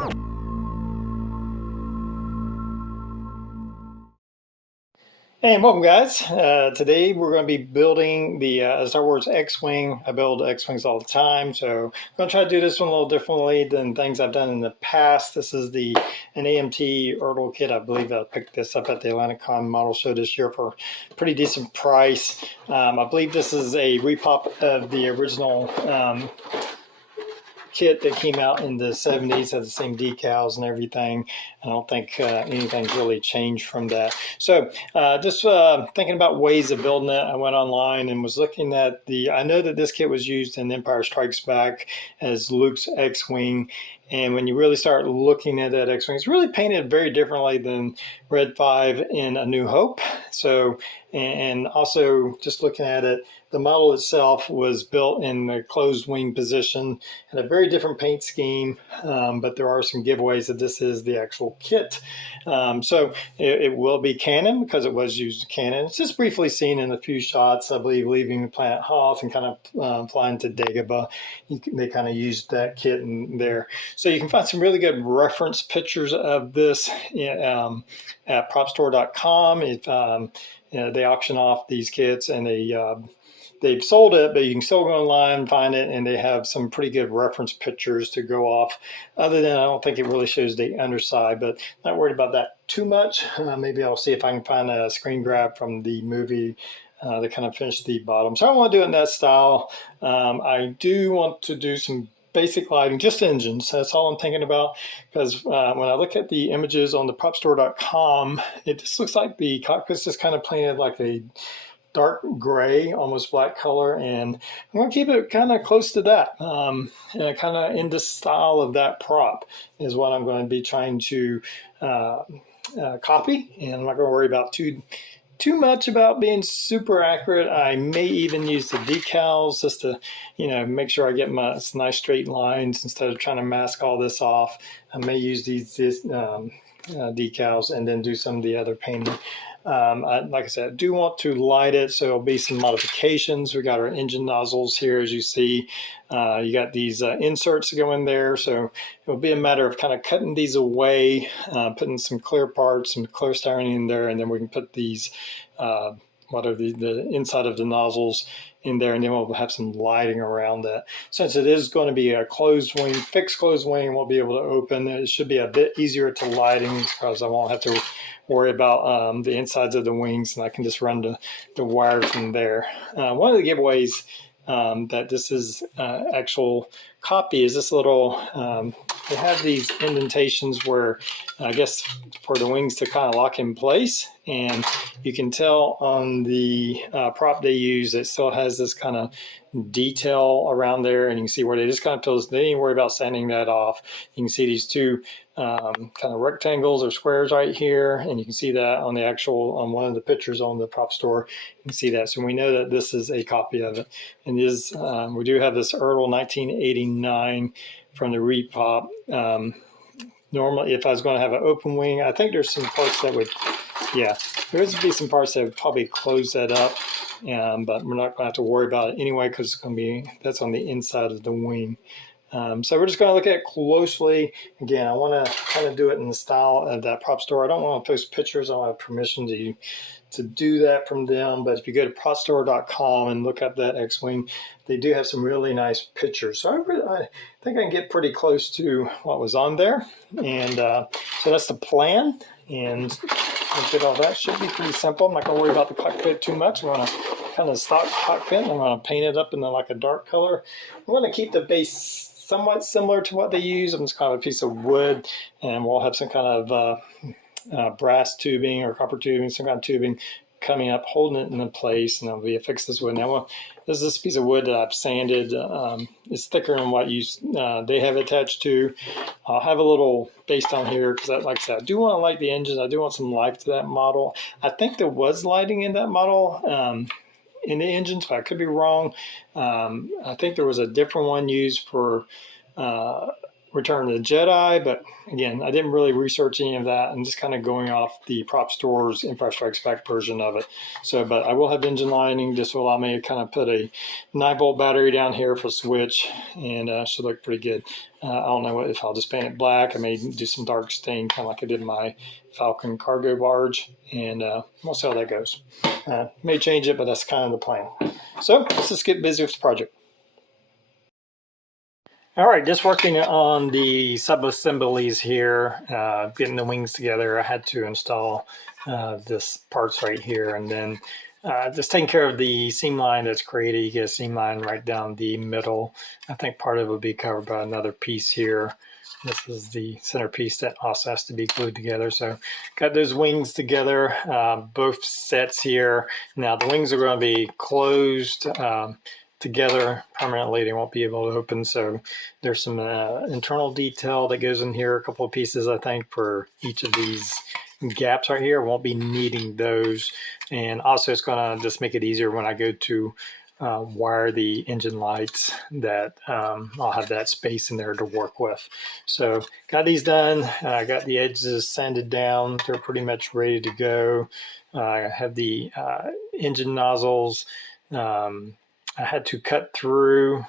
Hey, and welcome guys. Today we're going to be building the Star Wars X-Wing. I build X-Wings all the time, so I'm going to try to do this one a little differently than things I've done in the past. This is an AMT Ertl kit. I believe I picked this up at the Atlantic-Con model show this year for a pretty decent price. I believe this is a repop of the original kit that came out in the 70s, had the same decals and everything. I don't think anything's really changed from that. So just thinking about ways of building it, I went online and was looking at I know that this kit was used in Empire Strikes Back as Luke's X-Wing. And when you really start looking at that X-Wing, it's really painted very differently than Red 5 in A New Hope. So, and also just looking at it, the model itself was built in the closed wing position, had a very different paint scheme, but there are some giveaways that this is the actual kit. So it will be canon because it was used canon. It's just briefly seen in a few shots, I believe, leaving planet Hoth and kind of flying to Dagobah. They kind of used that kit in there. So you can find some really good reference pictures of this at propstore.com. They auction off these kits and they've sold it, but you can still go online and find it, and they have some pretty good reference pictures to go off. Other than I don't think it really shows the underside, but not worried about that too much. Maybe I'll see if I can find a screen grab from the movie to kind of finish the bottom. So I don't want to do it in that style. I do want to do some basic lighting, just engines. That's all I'm thinking about, because when I look at the images on the propstore.com, it just looks like the cockpit's just kind of painted like a dark gray, almost black color, and I'm going to keep it kind of close to that, and kind of in the style of that prop is what I'm going to be trying to copy, and I'm not going to worry about too much about being super accurate. I may even use the decals just to, make sure I get my nice straight lines instead of trying to mask all this off. I may use these decals and then do some of the other painting. Like I said, I do want to light it, so there'll be some modifications. We got our engine nozzles here, as you see. You got these inserts to go in there, so it'll be a matter of kind of cutting these away, putting some clear parts, some clear styrene in there, and then we can put these, the inside of the nozzles in there, and then we'll have some lighting around that. Since it is going to be a closed wing, fixed closed wing, we'll be able to open. It should be a bit easier to lighting because I won't have to worry about the insides of the wings, and I can just run the wires from there. One of the giveaways that this is actual copy is this little, they have these indentations where I guess for the wings to kind of lock in place, and you can tell on the prop they use, it still has this kind of detail around there, and you can see where they just kind of fill this. They didn't worry about sanding that off. You can see these two kind of rectangles or squares right here, and you can see that on the actual, on one of the pictures on the prop store, you can see that. So we know that this is a copy of it. And we do have this Ertl 1989 from the repop. Normally, if I was going to have an open wing, I think there's some parts that would, there would be some parts that would probably close that up, but we're not going to have to worry about it anyway because it's going to be, that's on the inside of the wing. So we're just going to look at it closely. Again, I want to kind of do it in the style of that prop store. I don't want to post pictures. I don't have permission to do that from them. But if you go to propstore.com and look up that X-Wing, they do have some really nice pictures. So I think I can get pretty close to what was on there. And so that's the plan. And I'll get all that. Should be pretty simple. I'm not going to worry about the cockpit too much. I'm going to kind of stock cockpit. I'm going to paint it up in like a dark color. I'm going to keep the base somewhat similar to what they use. I'm just kind of a piece of wood, and we'll have some kind of brass tubing or copper tubing, some kind of tubing coming up, holding it in place, and it'll be affixed this way. Now, this is this piece of wood that I've sanded. It's thicker than what they have attached to. I'll have a little base down here because, like I said, I do want to light the engines. I do want some life to that model. I think there was lighting in that model. In the engines, but I could be wrong. I think there was a different one used for Return of the Jedi, but again, I didn't really research any of that. I'm just kind of going off the prop store's Empire Strikes Back version of it. So, but I will have engine lighting. This will allow me to kind of put a 9-volt battery down here for switch, and should look pretty good. I don't know if I'll just paint it black. I may do some dark stain, kind of like I did my Falcon cargo barge, and we'll see how that goes. May change it, but that's kind of the plan. So let's just get busy with the project. All right, just working on the sub-assemblies here, getting the wings together. I had to install this parts right here, and then just taking care of the seam line that's created. You get a seam line right down the middle. I think part of it will be covered by another piece here. This is the centerpiece that also has to be glued together. So got those wings together, both sets here. Now the wings are going to be closed together permanently. They won't be able to open, so there's some internal detail that goes in here, a couple of pieces I think for each of these gaps right here. Won't be needing those, and also it's going to just make it easier when I go to wire the engine lights, that I'll have that space in there to work with. So got these done. I got the edges sanded down. They're pretty much ready to go. I have the engine nozzles. I had to cut through,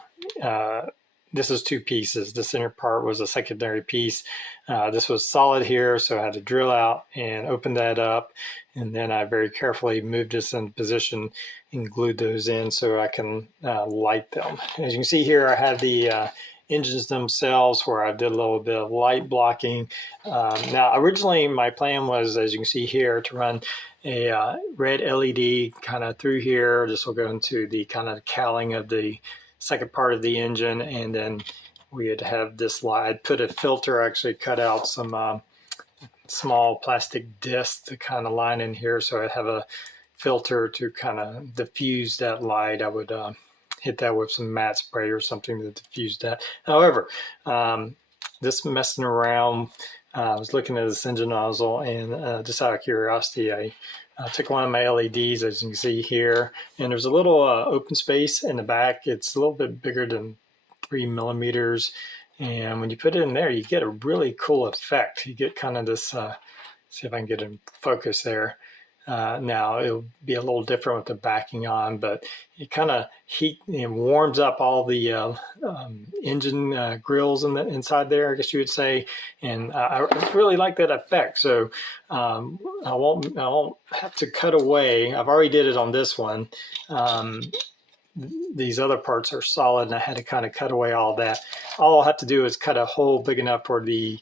this is two pieces. The center part was a secondary piece. This was solid here, so I had to drill out and open that up. And then I very carefully moved this in position and glued those in so I can light them. As you can see here, I have the engines themselves where I did a little bit of light blocking. Now, originally my plan was, as you can see here, to run a red LED kind of through here. This will go into the kind of cowling of the second part of the engine, and then we'd have this light. I'd put a filter, actually cut out some small plastic discs to kind of line in here, so I'd have a filter to kind of diffuse that light. I would hit that with some matte spray or something to diffuse that. However, this messing around, I was looking at this engine nozzle, and just out of curiosity, I took one of my LEDs, as you can see here, and there's a little open space in the back. It's a little bit bigger than 3 millimeters, and when you put it in there, you get a really cool effect. You get kind of this, see if I can get in focus there. Now it'll be a little different with the backing on, but it kind of warms up all the engine grills inside there, I guess you would say, and I really like that effect. So I won't have to cut away. I've already did it on this one. These other parts are solid, and I had to kind of cut away all that. All I'll have to do is cut a hole big enough for the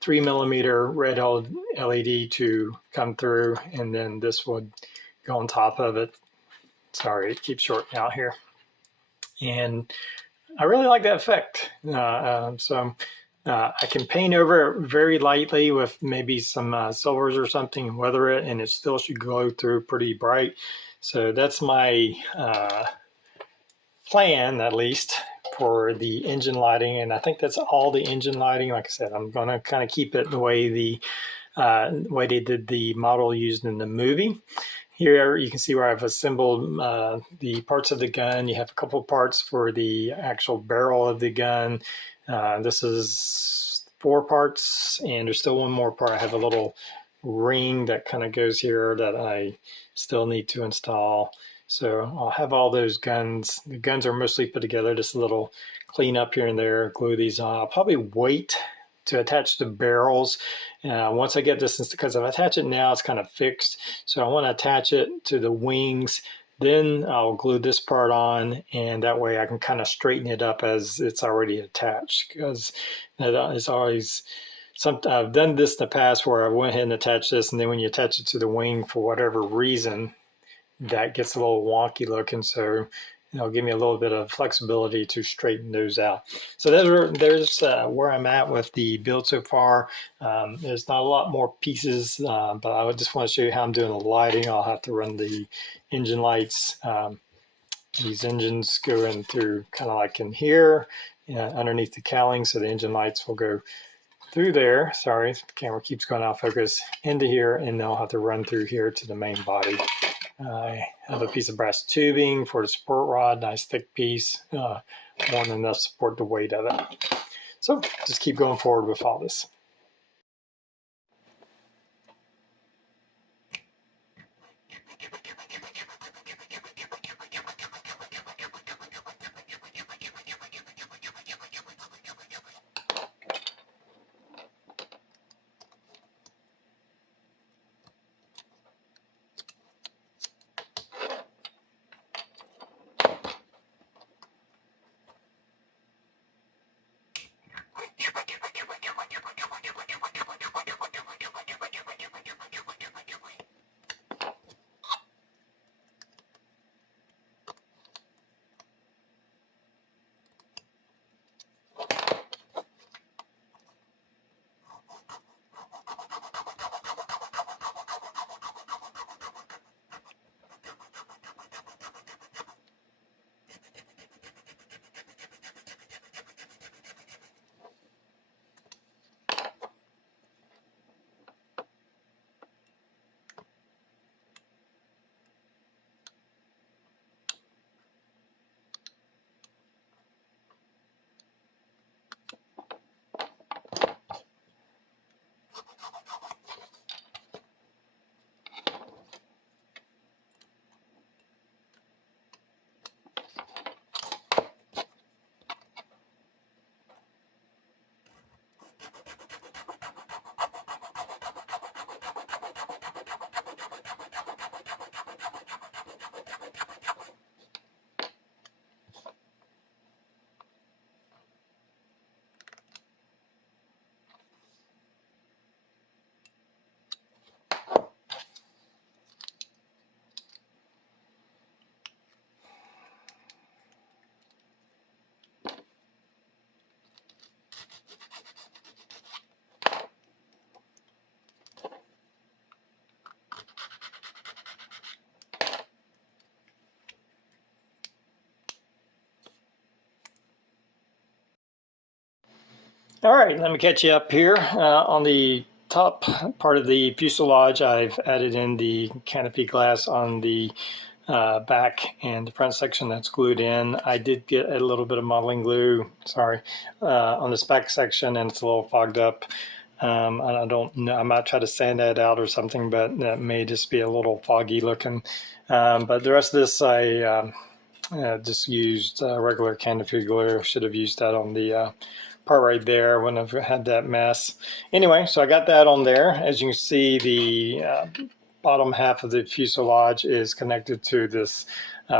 3 millimeter red LED to come through, and then this would go on top of it. Sorry, it keeps shorting out here. And I really like that effect. So I can paint over it very lightly with maybe some silvers or something and weather it, and it still should glow through pretty bright. So that's my plan, at least, for the engine lighting, and I think that's all the engine lighting. Like I said, I'm going to kind of keep it the way way they did the model used in the movie. Here you can see where I've assembled the parts of the gun. You have a couple of parts for the actual barrel of the gun. This is 4 parts, and there's still one more part. I have a little ring that kind of goes here that I still need to install. So I'll have all those guns. The guns are mostly put together, just a little clean up here and there, glue these on. I'll probably wait to attach the barrels once I get this, because if I attach it now, it's kind of fixed. So I want to attach it to the wings. Then I'll glue this part on, and that way I can kind of straighten it up as it's already attached, because it's always I've done this in the past where I went ahead and attached this, and then when you attach it to the wing for whatever reason, that gets a little wonky looking. So it'll give me a little bit of flexibility to straighten those out. So there's where I'm at with the build so far. There's not a lot more pieces, but I would just want to show you how I'm doing the lighting. I'll have to run the engine lights. These engines go in through kind of like in here, underneath the cowling, so the engine lights will go through there. Sorry, the camera keeps going out of focus, into here, and they'll have to run through here to the main body. I have a piece of brass tubing for the support rod, nice thick piece, more than enough to support the weight of it. So just keep going forward with all this. All right, let me catch you up here. On the top part of the fuselage, I've added in the canopy glass on the back and the front section that's glued in. I did get a little bit of modeling glue, on this back section, and it's a little fogged up. I don't know, I might try to sand that out or something, but that may just be a little foggy looking. But the rest of this, I just used regular canopy glue. Should have used that on the part right there when I've had that mess. Anyway, so I got that on there. As you can see, the bottom half of the fuselage is connected to this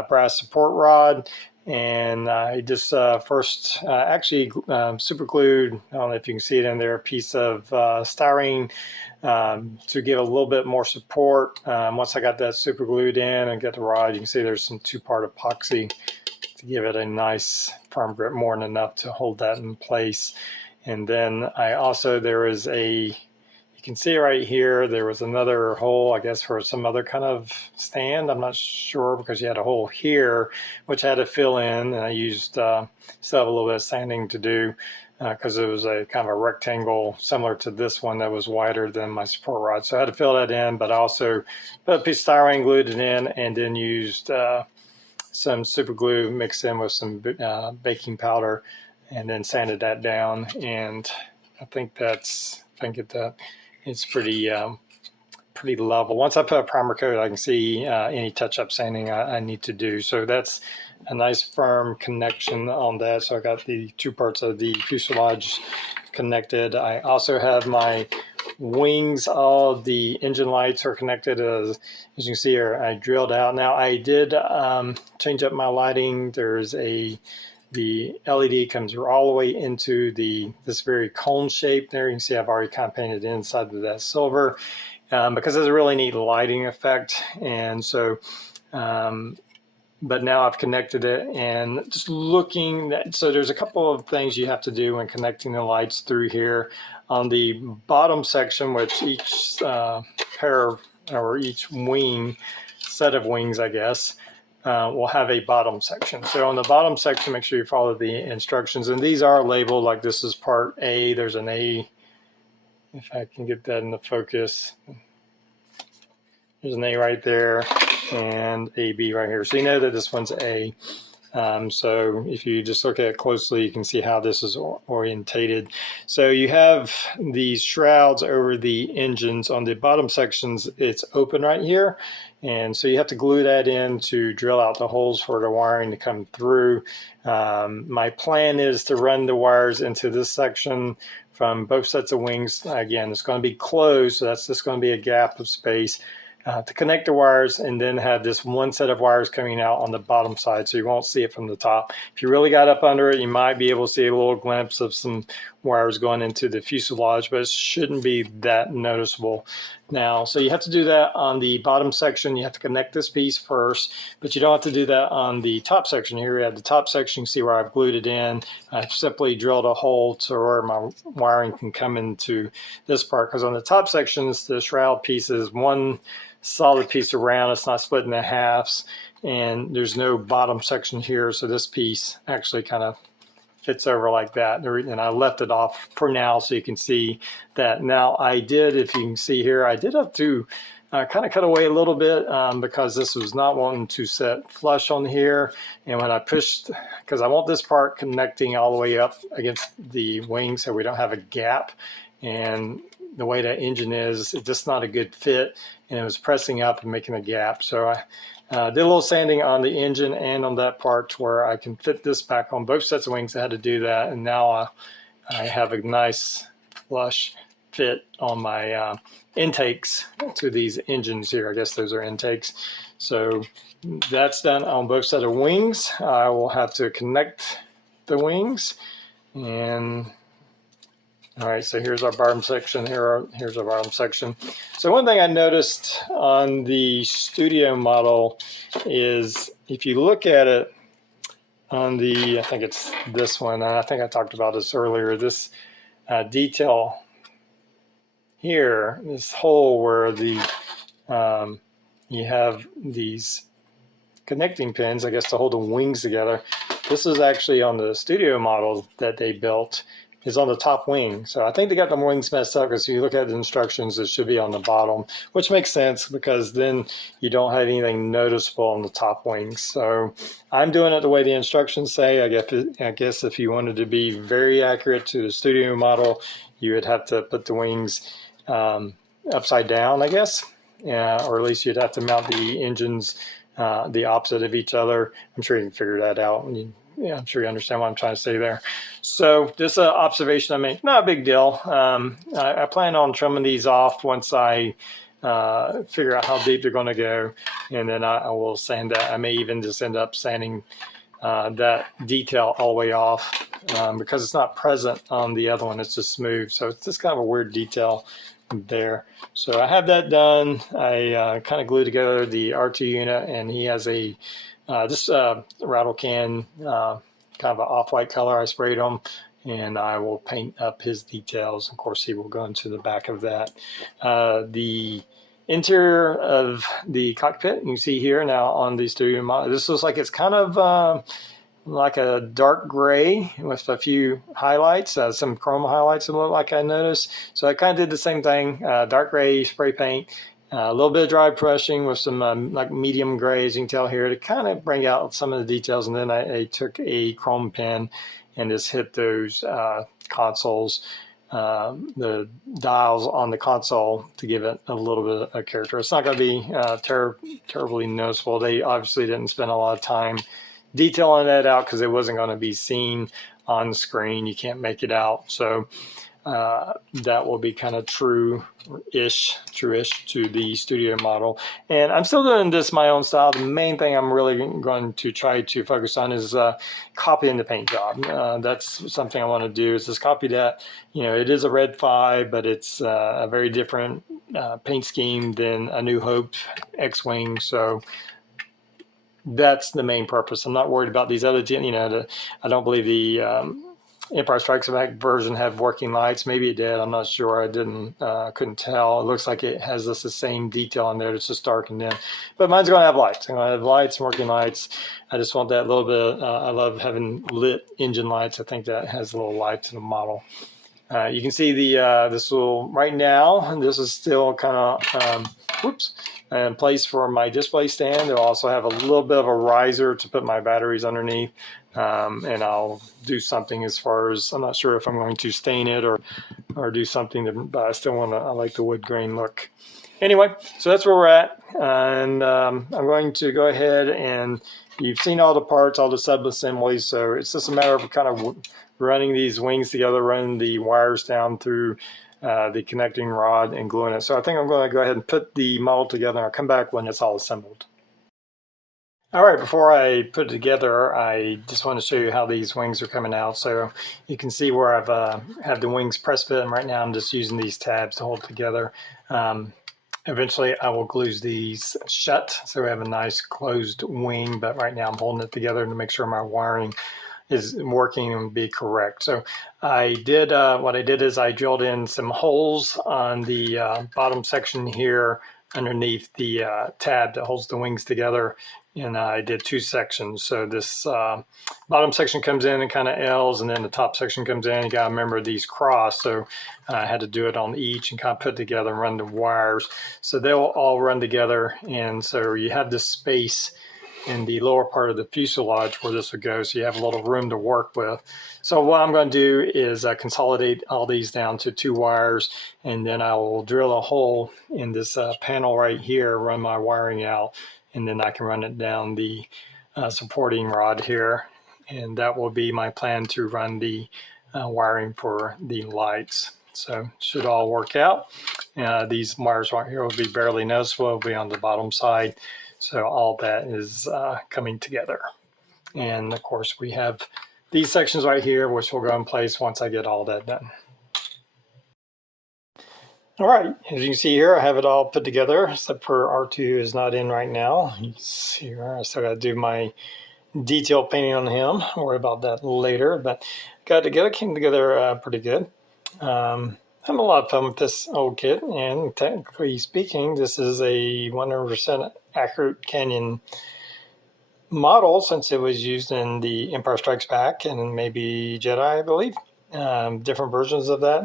brass support rod. And I just first actually super glued, I don't know if you can see it in there, a piece of styrene to give a little bit more support. Once I got that super glued in and got the rod, you can see there's some two-part epoxy to give it a nice firm grip, more than enough to hold that in place. And then I also, there is a, you can see right here, there was another hole, I guess, for some other kind of stand. I'm not sure, because you had a hole here, which I had to fill in. And I used, still have a little bit of sanding to do, because it was a kind of a rectangle similar to this one that was wider than my support rod. So I had to fill that in, but I also put a piece of styrene, glued it in, and then used some super glue mixed in with some baking powder, and then sanded that down. And I think it's pretty pretty level. Once I put a primer coat, I can see any touch-up sanding I need to do. So that's a nice firm connection on that. So I got the two parts of the fuselage connected. I also have my wings. All the engine lights are connected. As you can see here, I drilled out. Now I did change up my lighting. There's the LED comes all the way into this very cone shape there. You can see I've already kind of painted inside of that silver because it's a really neat lighting effect. And so but now I've connected it, and just looking at, so there's a couple of things you have to do when connecting the lights through here. On the bottom section, which each pair or each wing, set of wings, I guess, will have a bottom section. So on the bottom section, make sure you follow the instructions, and these are labeled like this is part A. There's an A, if I can get that into focus. There's an A right there and a B right here. So you know that this one's A. So if you just look at it closely, you can see how this is orientated. So you have these shrouds over the engines. On the bottom sections, it's open right here. And so you have to glue that in to drill out the holes for the wiring to come through. My plan is to run the wires into this section from both sets of wings. Again, it's going to be closed, so that's just going to be a gap of space to connect the wires, and then have this one set of wires coming out on the bottom side, so you won't see it from the top. If you really got up under it, you might be able to see a little glimpse of some wires going into the fuselage, but it shouldn't be that noticeable now. So you have to do that on the bottom section. You have to connect this piece first, but you don't have to do that on the top section. Here we have the top section. You see where I've glued it in. I've simply drilled a hole to where my wiring can come into this part, because on the top sections, the shroud piece is one solid piece around. It's not split into halves, and there's no bottom section here, so this piece actually kind of fits over like that, and I left it off for now so you can see that. Now I did, if you can see here, I did have to kind of cut away a little bit because this was not wanting to set flush on here, and when I pushed, because I want this part connecting all the way up against the wing so we don't have a gap, and the way that engine is, it's just not a good fit, and it was pressing up and making a gap. So I did a little sanding on the engine and on that part to where I can fit this back on both sets of wings. I had to do that, and now I have a nice flush fit on my intakes to these engines here. I guess those are intakes. So that's done on both sets of wings. I will have to connect the wings, and all right, so here's our bottom section. Here's our bottom section. So one thing I noticed on the studio model is if you look at it on the, I think it's this one, and I think I talked about this earlier, this detail here, this hole where the you have these connecting pins, I guess, to hold the wings together. This is actually on the studio model that they built, is on the top wing. So I think they got the wings messed up, because if you look at the instructions, it should be on the bottom, which makes sense because then you don't have anything noticeable on the top wings. So I'm doing it the way the instructions say. I guess if you wanted to be very accurate to the studio model, you would have to put the wings upside down, I guess, or at least you'd have to mount the engines the opposite of each other. I'm sure you can figure that out. Yeah, I'm sure you understand what I'm trying to say there. So just an observation I made, not a big deal. I plan on trimming these off once I figure out how deep they're going to go, and then I will sand that. I may even just end up sanding that detail all the way off because it's not present on the other one. It's just smooth. So it's just kind of a weird detail there. So I have that done. I kind of glued together the R2 unit, and he has a this rattle can, kind of an off-white color. I sprayed him, and I will paint up his details. Of course, he will go into the back of that. The interior of the cockpit, you can see here now on the studio model, this looks like it's kind of like a dark gray with a few highlights, some chrome highlights, it looked like I noticed. So I kind of did the same thing, dark gray spray paint, a little bit of dry brushing with some like medium grays, you can tell here, to kind of bring out some of the details. And then I took a chrome pen and just hit those consoles, the dials on the console, to give it a little bit of character. It's not going to be terribly noticeable. They obviously didn't spend a lot of time detailing that out because it wasn't going to be seen on the screen. You can't make it out. So that will be kind of true-ish to the studio model. And I'm still doing this my own style. The main thing I'm really going to try to focus on is copying the paint job. That's something I want to do, is just copy that. You know, it is a Red 5, but it's a very different paint scheme than A New Hope X-Wing. So that's the main purpose. I'm not worried about these other, I don't believe the Empire Strikes Back version had working lights. Maybe it did. I'm not sure. I couldn't tell. It looks like it has the same detail in there. It's just darkened in. But mine's going to have lights. I'm going to have lights and working lights. I just want that little bit. I love having lit engine lights. I think that has a little life to the model. You can see the this will right now. This is still kind of in place for my display stand. It'll also have a little bit of a riser to put my batteries underneath, and I'll do something as far as I'm not sure if I'm going to stain it or do something, but I still want to. I like the wood grain look. Anyway, so that's where we're at, and I'm going to go ahead and you've seen all the parts, all the sub-assemblies, so it's just a matter of kind of running these wings together, running the wires down through the connecting rod and gluing it. So I think I'm going to go ahead and put the model together, and I'll come back when it's all assembled. All right, before I put it together, I just want to show you how these wings are coming out. So you can see where I've have the wings press fit, and right now I'm just using these tabs to hold together. Eventually I will glue these shut so we have a nice closed wing, but right now I'm holding it together to make sure my wiring is working and be correct. So I did what I did is I drilled in some holes on the bottom section here underneath the tab that holds the wings together, and I did 2 sections. So this bottom section comes in and kind of L's, and then the top section comes in. You got to remember these cross, so I had to do it on each and kind of put together and run the wires so they'll all run together. And so you have this space in the lower part of the fuselage where this would go, so you have a little room to work with. So what I'm going to do is consolidate all these down to 2 wires, and then I will drill a hole in this panel right here, run my wiring out, and then I can run it down the supporting rod here, and that will be my plan to run the wiring for the lights. So it should all work out. These wires right here will be barely noticeable, will be on the bottom side. So all that is coming together. And of course we have these sections right here, which will go in place once I get all that done. All right, as you can see here, I have it all put together, except for R2 is not in right now. You can see here, I still got to do my detail painting on him. I'll worry about that later, but got it together, came together pretty good. I'm having a lot of fun with this old kit, and technically speaking, this is a 100% accurate Canyon model since it was used in the Empire Strikes Back and maybe Jedi, I believe. Different versions of that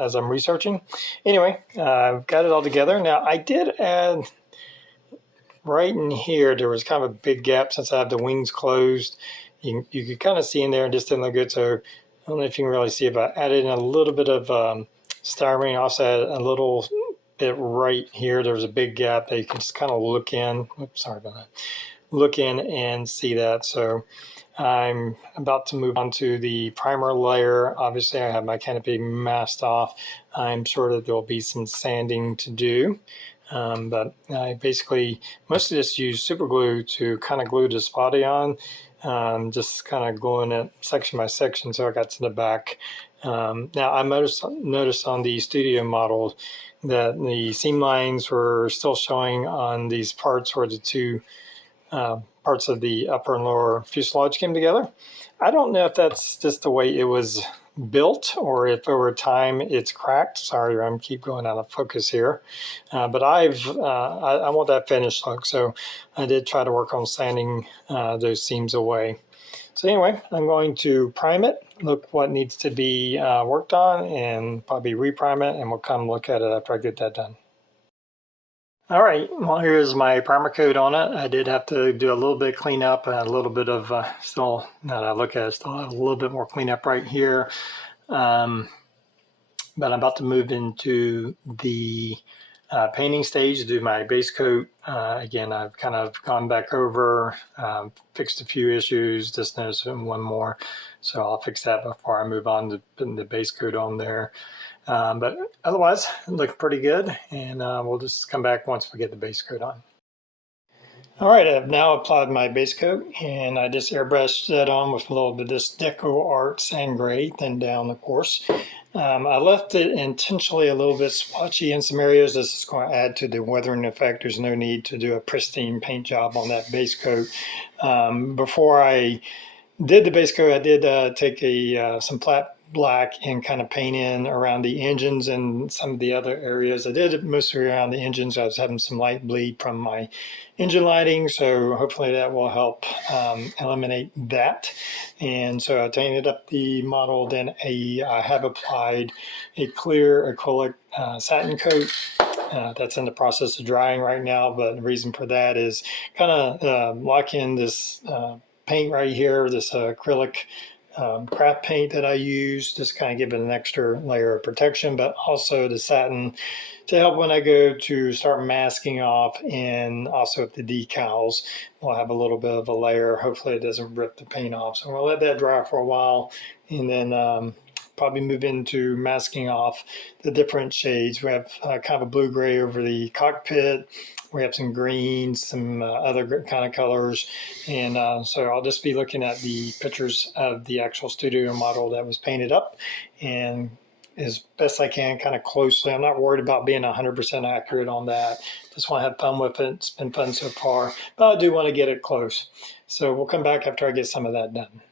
as I'm researching. Anyway, I've got it all together. Now, I did add right in here, there was kind of a big gap since I have the wings closed. You could kind of see in there and just didn't look good, so I don't know if you can really see it, but I added in a little bit of styrene. Also added a little bit right here. There's a big gap that you can just kind of look in. Oops, sorry about that. Look in and see that. So I'm about to move on to the primer layer. Obviously, I have my canopy masked off. I'm sure that there will be some sanding to do. But I basically mostly just use super glue to kind of glue this body on. Just kind of gluing it section by section so I got to the back. Now I noticed on the studio model that the seam lines were still showing on these parts where the 2 parts of the upper and lower fuselage came together. I don't know if that's just the way it was built or if over time it's cracked. Sorry, I'm keep going out of focus here. But I want that finished look, so I did try to work on sanding those seams away. So anyway, I'm going to prime it, look what needs to be worked on, and probably reprime it, and we'll come look at it after I get that done. All right, well, here's my primer coat on it. I did have to do a little bit of cleanup, a little bit of still, now that I look at it, still have a little bit more cleanup right here. But I'm about to move into the painting stage to do my base coat. Again, I've kind of gone back over, fixed a few issues, just noticed one more. So I'll fix that before I move on to putting the base coat on there. But otherwise, it looks pretty good, and we'll just come back once we get the base coat on. All right, I've now applied my base coat, and I just airbrushed that on with a little bit of this Deco Art Sand Gray, thin down, of course. I left it intentionally a little bit splotchy in some areas. This is going to add to the weathering effect. There's no need to do a pristine paint job on that base coat. Before I did the base coat, I did take some flat black and kind of paint in around the engines and some of the other areas. I did it mostly around the engines. I was having some light bleed from my engine lighting, so hopefully that will help eliminate that. And so I painted up the model. Then I have applied a clear acrylic satin coat. That's in the process of drying right now, but the reason for that is kind of lock in this paint right here, this acrylic craft paint that I use, just kind of give it an extra layer of protection, but also the satin to help when I go to start masking off, and also if the decals will have a little bit of a layer. Hopefully it doesn't rip the paint off. So I'm gonna let that dry for a while, and then probably move into masking off the different shades. We have kind of a blue-gray over the cockpit. We have some greens, some other kind of colors. And so I'll just be looking at the pictures of the actual studio model that was painted up, and as best I can, kind of closely. I'm not worried about being 100% accurate on that. Just want to have fun with it. It's been fun so far, but I do want to get it close. So we'll come back after I get some of that done.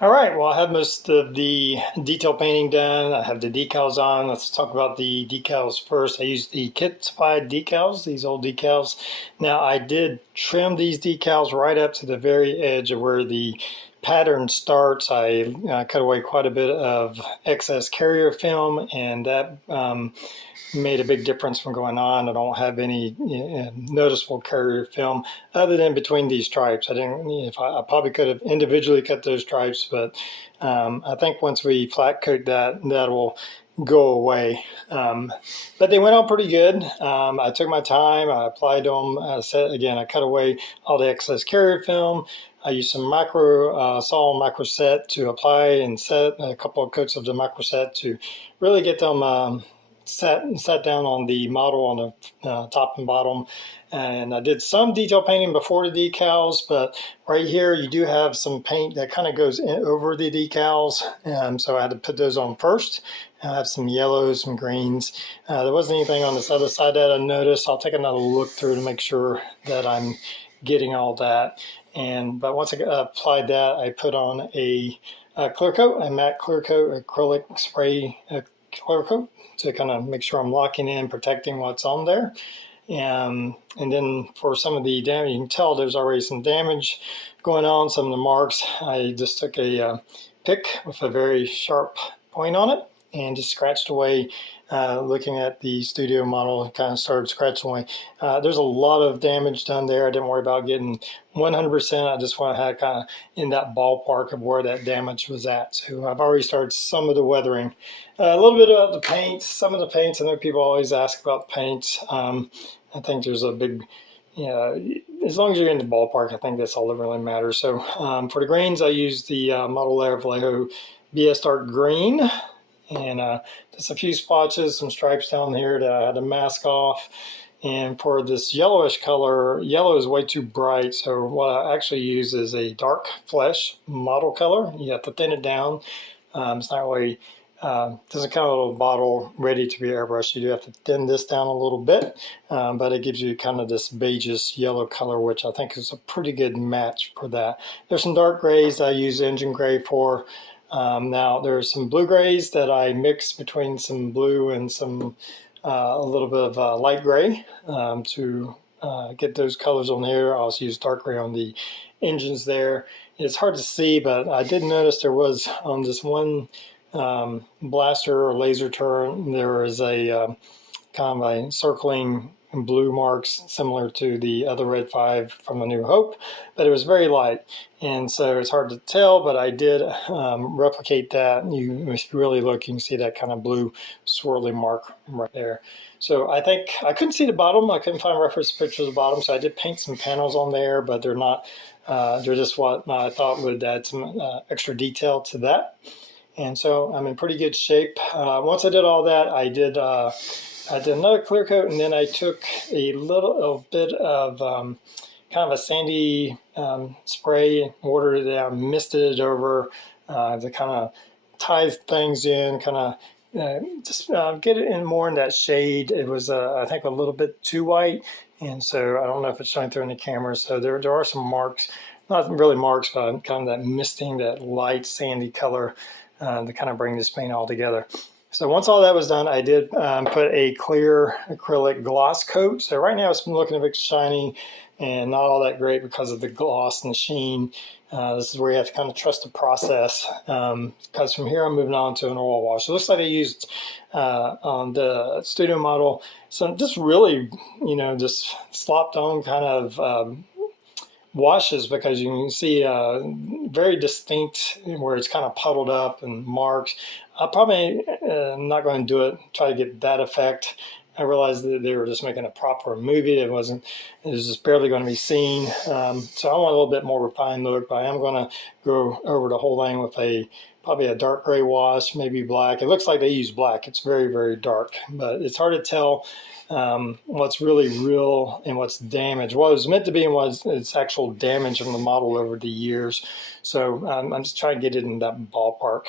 All right, well, I have most of the detail painting done. I have the decals on. Let's talk about the decals first. I used the kit supplied decals, these old decals. Now, I did trim these decals right up to the very edge of where the pattern starts. I cut away quite a bit of excess carrier film, and that made a big difference from going on. I don't have any noticeable carrier film other than between these stripes. I didn't. If I probably could have individually cut those stripes, but I think once we flat coat that, that will go away. But they went on pretty good. I took my time. I applied them. I cut away all the excess carrier film. I used some Sol micro set to apply and set a couple of coats of the micro set to really get them sat down on the model on the top and bottom. And I did some detail painting before the decals, but right here you do have some paint that kind of goes over the decals, so I had to put those on first. I have some yellows, some greens. There wasn't anything on this other side that I noticed. I'll take another look through to make sure that I'm getting all that. But once I applied that, I put on a clear coat, a matte clear coat, acrylic spray clear coat, to kind of make sure I'm locking in, protecting what's on there. And then for some of the damage, you can tell there's already some damage going on, some of the marks. I just took a pick with a very sharp point on it and just scratched away. Looking at the studio model, kind of started scratching away. There's a lot of damage done there. I didn't worry about getting 100%. I just want to have kind of in that ballpark of where that damage was at. So I've already started some of the weathering. A little bit about the paint. Some of the paints, I know people always ask about paints. I think there's a big, as long as you're in the ballpark, I think that's all that really matters. So for the greens, I used the Model Layer Vallejo BS Dark Green. And just a few splotches, some stripes down here that I had to mask off. And for this yellowish color, yellow is way too bright, so what I actually use is a dark flesh model color. You have to thin it down. It's not really, doesn't come in a little bottle ready to be airbrushed. You do have to thin this down a little bit, but it gives you kind of this beigeous yellow color, which I think is a pretty good match for that. There's some dark grays I use engine gray for. Now there's some blue grays that I mix between some blue and some a little bit of light gray to get those colors on here. I also use dark gray on the engines there. It's hard to see, but I did notice there was on this one blaster or laser turret, there is a kind of a circling blue marks similar to the other Red 5 from A New Hope, but it was very light, and so it's hard to tell, but I did replicate that. If you really look, you can see that kind of blue swirly mark right there. So I think I couldn't see the bottom. I couldn't find reference pictures of the bottom, so I did paint some panels on there, but they're not, they're just what I thought would add some extra detail to that. And so I'm in pretty good shape. Once I did all that, I did another clear coat, and then I took a little bit of kind of a sandy spray, watered it down, misted it over to kind of tie things in, kind of just get it in more in that shade. It was, I think, a little bit too white, And so I don't know if it's showing through in the camera. So there are some marks, not really marks, but kind of that misting, that light sandy color to kind of bring this paint all together. So once all that was done, I did put a clear acrylic gloss coat. So right now it's been looking a bit shiny and not all that great because of the gloss and the sheen. This is where you have to kind of trust the process, because from here I'm moving on to an oil wash. It looks like I used on the studio model some just really, just slopped on kind of washes, because you can see very distinct where it's kind of puddled up and marks. I probably am not going to do it, try to get that effect. I realized that they were just making a prop for a movie. It was just barely going to be seen. So I want a little bit more refined look, but I am going to go over the whole thing with probably a dark gray wash, maybe black. It looks like they use black. It's very, very dark, but it's hard to tell what's really real and what's damaged. What it was meant to be and it's actual damage from the model over the years. So I'm just trying to get it in that ballpark.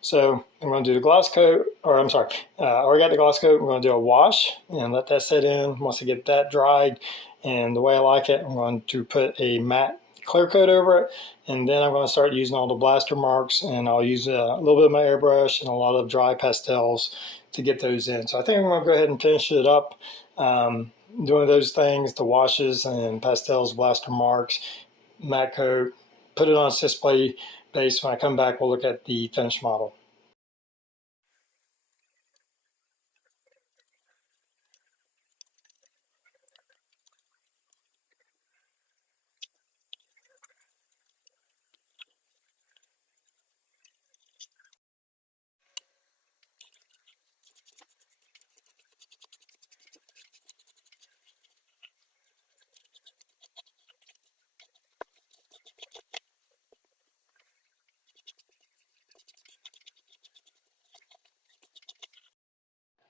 So I'm going to do the gloss coat, or I'm sorry, I already got the gloss coat. I'm going to do a wash and let that set in. Once I get that dried, and the way I like it, I'm going to put a matte clear coat over it, and then I'm going to start using all the blaster marks, and I'll use a little bit of my airbrush and a lot of dry pastels to get those in. So I think I'm going to go ahead and finish it up doing those things, the washes and pastels, blaster marks, matte coat, put it on a display base. When I come back, we'll look at the finished model.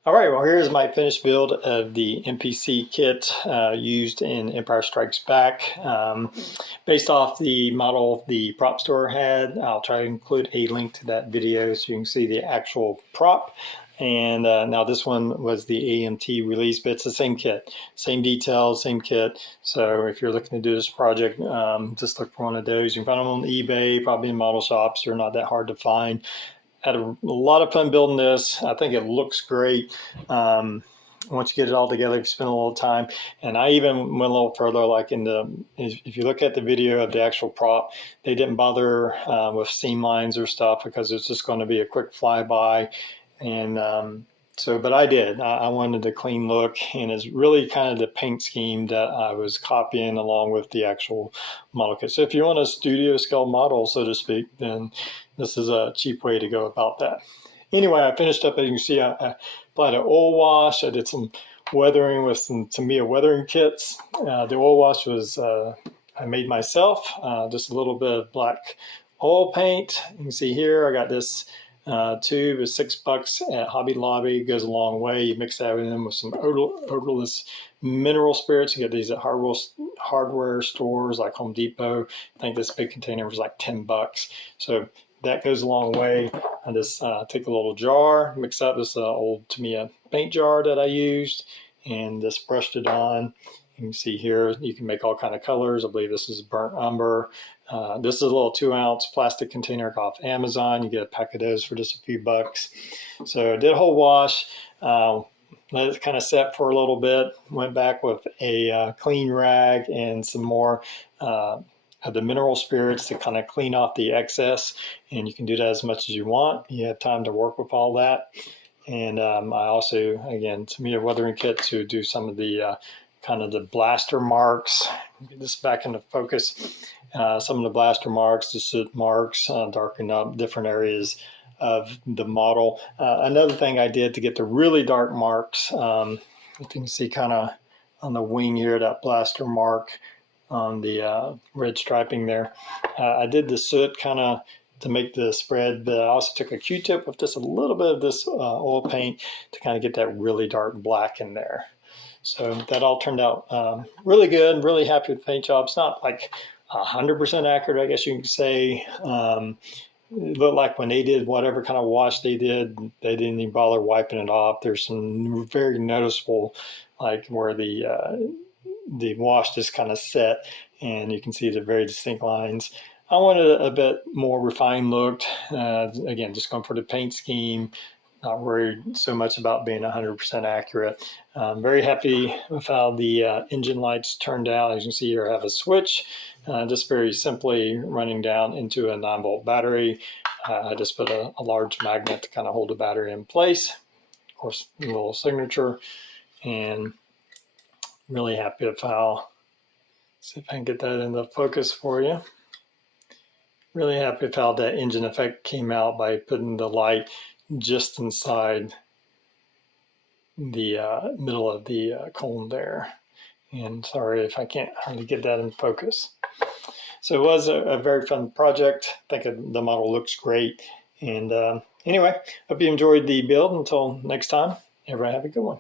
All right, well, here's my finished build of the NPC kit used in Empire Strikes Back. Based off the model the prop store had, I'll try to include a link to that video so you can see the actual prop. And now this one was the AMT release, but it's the same kit, same details, same kit. So if you're looking to do this project, just look for one of those. You can find them on eBay, probably in model shops. They're not that hard to find. Had a lot of fun building this. I think it looks great. Once you get it all together, you spend a little time. And I even went a little further, like if you look at the video of the actual prop, they didn't bother with seam lines or stuff because it's just going to be a quick flyby. And but I did. I wanted a clean look, and it's really kind of the paint scheme that I was copying along with the actual model kit. So if you want a studio scale model, so to speak, then this is a cheap way to go about that. Anyway, I finished up, as you can see, I applied an oil wash. I did some weathering with some Tamiya weathering kits. The oil wash was I made myself, just a little bit of black oil paint. You can see here I got this tube is $6 at Hobby Lobby. It goes a long way. You mix that in with some odorless mineral spirits. You get these at hardware stores like Home Depot. I think this big container was like $10. So that goes a long way. I just take a little jar, mix up this old Tamiya paint jar that I used, and just brushed it on. You can see here, you can make all kind of colors. I believe this is burnt umber. This is a little 2-ounce plastic container off Amazon. You get a pack of those for just a few bucks. So I did a whole wash, let it kind of set for a little bit, went back with a clean rag and some more of the mineral spirits to kind of clean off the excess. And you can do that as much as you want. You have time to work with all that. And I also, again, Tamiya weathering kit to do some of the kind of the blaster marks. Get this back into focus. Some of the blaster marks, the soot marks, darken up different areas of the model. Another thing I did to get the really dark marks, you can see kind of on the wing here, that blaster mark on the red striping there. I did the soot kind of to make the spread, but I also took a Q-tip with just a little bit of this oil paint to kind of get that really dark black in there. So that all turned out really good. Really happy with the paint job. It's not like 100% accurate, I guess you can say. It looked like when they did whatever kind of wash they didn't even bother wiping it off. There's some very noticeable, like where the the wash just kind of set, and you can see the very distinct lines. I wanted a bit more refined look. Again, just going for the paint scheme, not worried so much about being 100% accurate. I'm very happy with how the engine lights turned out. As you can see here, I have a switch, just very simply running down into a 9-volt battery. I just put a large magnet to kind of hold the battery in place. Of course, a little signature, and really happy with how, see if I can get that into focus for you. Really happy with how that engine effect came out by putting the light just inside the middle of the cone there. And sorry if I can't hardly get that in focus. So it was a very fun project. I think the model looks great. And anyway, hope you enjoyed the build. Until next time, everybody have a good one.